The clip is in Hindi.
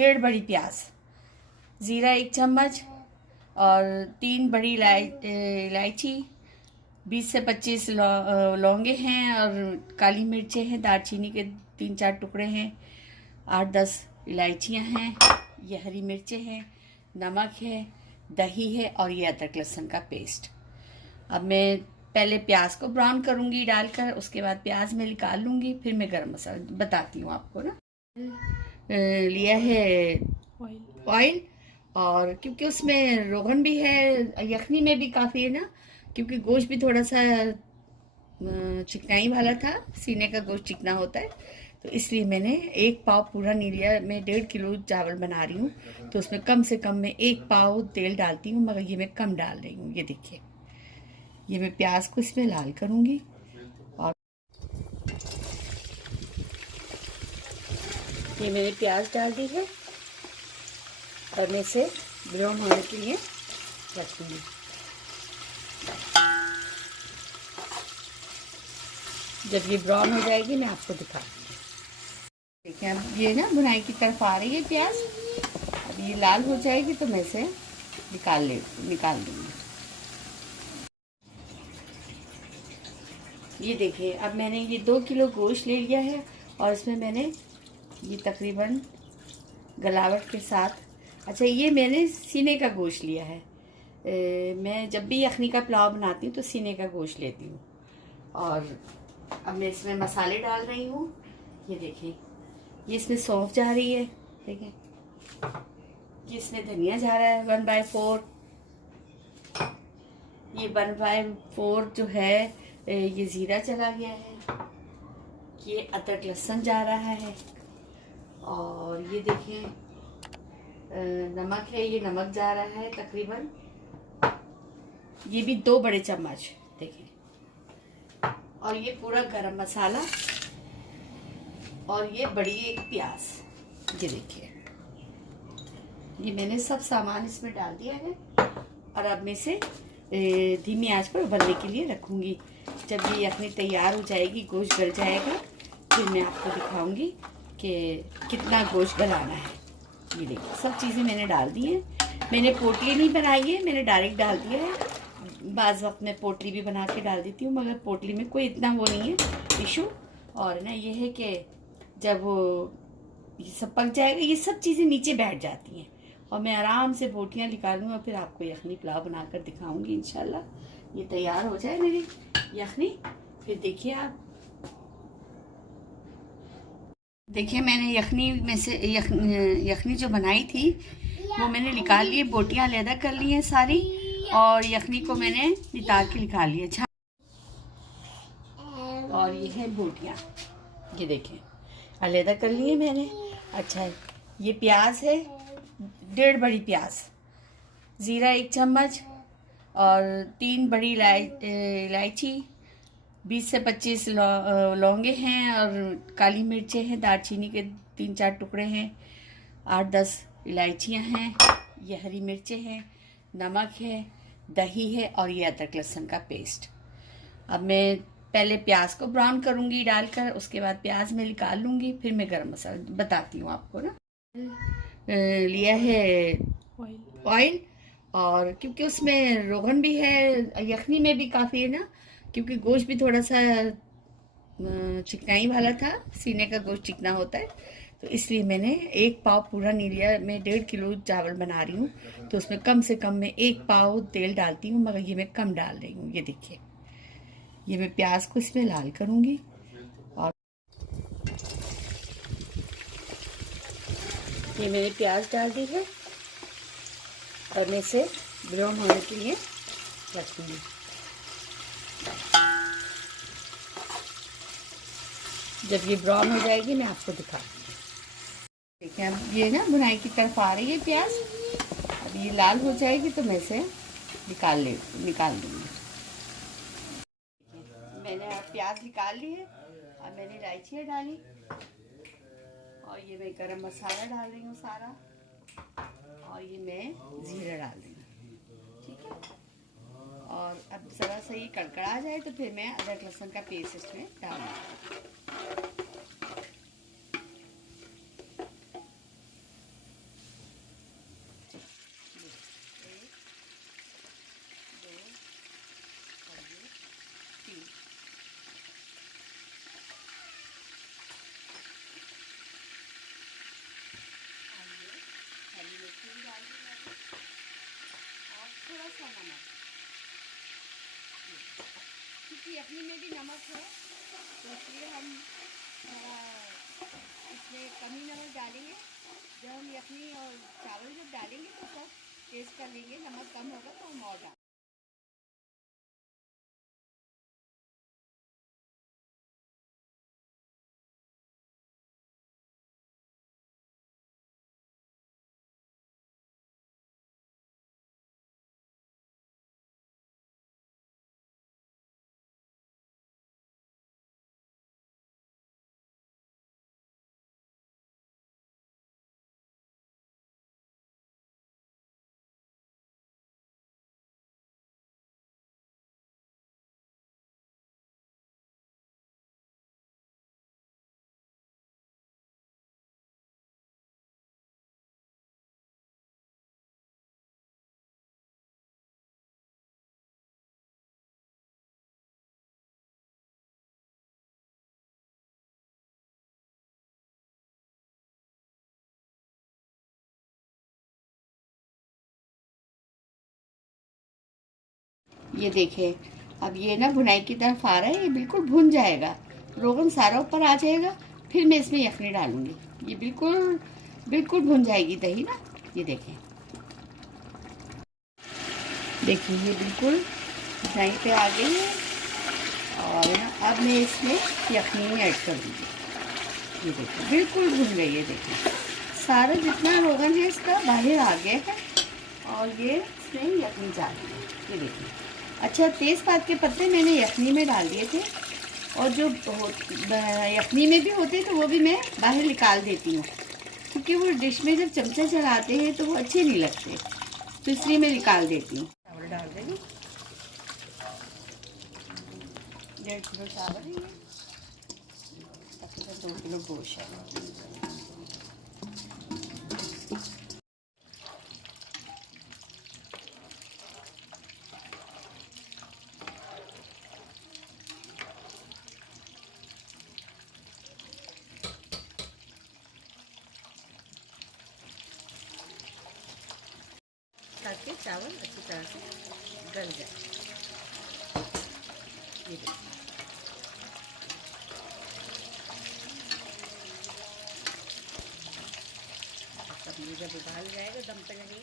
1.5 बड़ी प्याज, ज़ीरा 1 चम्मच और 3 बड़ी इलायची, 20 से 25 लौंगे हैं और काली मिर्चें हैं, दालचीनी के 3-4 टुकड़े हैं, 8-10 इलायचियाँ हैं, ये हरी मिर्चें हैं, नमक है, दही है और ये अदरक लहसुन का पेस्ट। अब मैं पहले प्याज को ब्राउन करूँगी डालकर, उसके बाद प्याज में निकाल लूँगी, फिर मैं गरम मसाला बताती हूँ आपको ना। लिया है ऑयल, और क्योंकि उसमें रोगन भी है, यखनी में भी काफ़ी है ना, क्योंकि गोश्त भी थोड़ा सा चिकनाई वाला था, सीने का गोश्त चिकना होता है, तो इसलिए मैंने 1 पाव पूरा नहीं लिया। मैं 1.5 किलो चावल बना रही हूँ, तो उसमें कम से कम मैं 1 पाव तेल डालती हूँ, मगर ये मैं कम डाल रही हूँ। ये देखिए, ये मैं प्याज को इसमें लाल करूँगी और ये मैंने प्याज डाल दी है और मैं इसे ब्राउन होने के लिए रखूँगी। जब ये ब्राउन हो जाएगी मैं आपको दिखाऊंगी। देखिए, अब ये ना बुनाई की तरफ आ रही है प्याज। अब ये लाल हो जाएगी तो मैं इसे निकाल दूँगी। ये देखिए, अब मैंने ये 2 किलो गोश्त ले लिया है और इसमें मैंने ये तकरीबन गलावट के साथ, अच्छा ये मैंने सीने का गोश्त लिया है। मैं जब भी यखनी का पुलाव बनाती हूँ तो सीने का गोश्त लेती हूँ। और अब मैं इसमें मसाले डाल रही हूँ। ये देखिए, ये इसमें सौंफ जा रही है, देखिए ये इसमें धनिया जा रहा है 1/4। ये 1/4 जो है ये ज़ीरा चला गया है, ये अदरक लहसुन जा रहा है, और ये देखिए नमक है, ये नमक जा रहा है तकरीबन, ये भी 2 बड़े चम्मच देखिए, और ये पूरा गरम मसाला, और ये बड़ी 1 प्याज। ये देखिए, ये मैंने सब सामान इसमें डाल दिया है और अब मैं इसे धीमी आंच पर उबलने के लिए रखूँगी। जब ये यखनी तैयार हो जाएगी, गोश्त गल जाएगा, फिर मैं आपको दिखाऊंगी कि कितना गोश्त गलाना है। ये देखिए, सब चीज़ें मैंने डाल दी हैं। मैंने पोटली नहीं बनाई है, मैंने डायरेक्ट डाल दिया है। बाज़ वक्त मैं पोटली भी बना के डाल देती हूँ, मगर पोटली में कोई इतना वो नहीं है इशू। और ना ये है कि जब वो ये सब पक जाएगा, ये सब चीज़ें नीचे बैठ जाती हैं और मैं आराम से बोटियाँ निकालूंगी और फिर आपको यखनी पुलाव बनाकर दिखाऊंगी इंशाल्लाह। ये तैयार हो जाए मेरी यखनी, फिर देखिए आप। देखिए, मैंने यखनी में से यखनी जो बनाई थी वो मैंने निकाल ली, बोटियाँ अलहदा कर ली हैं सारी, और यखनी को मैंने निकाल के निकाल लिया। और ये है बोटियाँ, ये देखें अलहदा कर ली है मैंने। अच्छा, ये प्याज है 1.5 बड़ी प्याज, ज़ीरा 1 चम्मच और 3 बड़ी इलायची, 20 से 25 लौंगे हैं और काली मिर्चें हैं, दालचीनी के 3-4 टुकड़े हैं, 8-10 इलायचियाँ हैं, ये हरी मिर्चें हैं, नमक है, दही है और ये अदरक लहसुन का पेस्ट। अब मैं पहले प्याज को ब्राउन करूँगी डालकर, उसके बाद प्याज में निकाल लूँगी, फिर मैं गरम मसाला बताती हूँ आपको ना। लिया है ऑयल, और क्योंकि उसमें रोगन भी है, यखनी में भी काफ़ी है ना, क्योंकि गोश्त भी थोड़ा सा चिकनाई वाला था, सीने का गोश्त चिकना होता है, तो इसलिए मैंने 1 पाव पूरा नहीं लिया। मैं 1.5 किलो चावल बना रही हूँ, तो उसमें कम से कम मैं 1 पाव तेल डालती हूँ, मगर ये मैं कम डाल रही हूँ। ये देखिए, ये मैं प्याज को इसमें लाल करूँगी और ये मैंने प्याज डाल दी है और मैं इसे ब्राउन होने के लिए रखूँगी। जब ये ब्राउन हो जाएगी मैं आपको दिखाऊंगी। देखिए, अब ये ना बुनाई की तरफ आ रही है प्याज। अब ये लाल हो जाएगी तो मैं इसे निकाल दूँगी। मैंने अब प्याज निकाल ली है, अब मैंने इलायचियाँ डाली और ये मैं गरम मसाला डाल रही हूँ सारा, और ये मैं ज़ीरा डाल रही हूँ, ठीक है। और अब ज़रा सा ये कड़कड़ा जाए तो फिर मैं अदरक लहसुन का पेस्ट इसमें डालूँगी। थोड़ा सा नमक, क्योंकि यखनी में भी नमक है तो इसलिए हम थोड़ा इसमें कम ही नमक डालेंगे। जब हम यखनी और चावल जब डालेंगे तो सब टेस्ट कर लेंगे, नमक कम होगा तो हम और डालेंगे। ये देखिए, अब ये ना भुनाई की तरफ आ रहा है, ये बिल्कुल भुन जाएगा, रोगन सारा ऊपर आ जाएगा, फिर मैं इसमें यखनी डालूंगी। ये बिल्कुल बिल्कुल भुन जाएगी दही ना। ये देखें, देखिए ये बिल्कुल भुनाई पे आ गई है और अब मैं इसमें यखनी ऐड कर दूँगी। ये देखिए बिल्कुल भुन गई है, देखिए सारा जितना रोगन है इसका बाहर आ गया है और ये इसमें यखनी जा रही है। ये देखिए, अच्छा तेज़पात के पत्ते मैंने यखनी में डाल दिए थे और जो यखनी में भी होते तो वो भी मैं बाहर निकाल देती हूँ, क्योंकि वो डिश में जब चमचा चलाते हैं तो वो अच्छे नहीं लगते, तो इसलिए मैं निकाल देती हूँ। चावल डाल देंगे, 1.5 किलो चावल है, ये 2 किलो गोश्त है। ताकि चावल अच्छी तरह से गल जाए। ये देखिए, सब ये जब उबाल जाएगा, दम पे लगेगा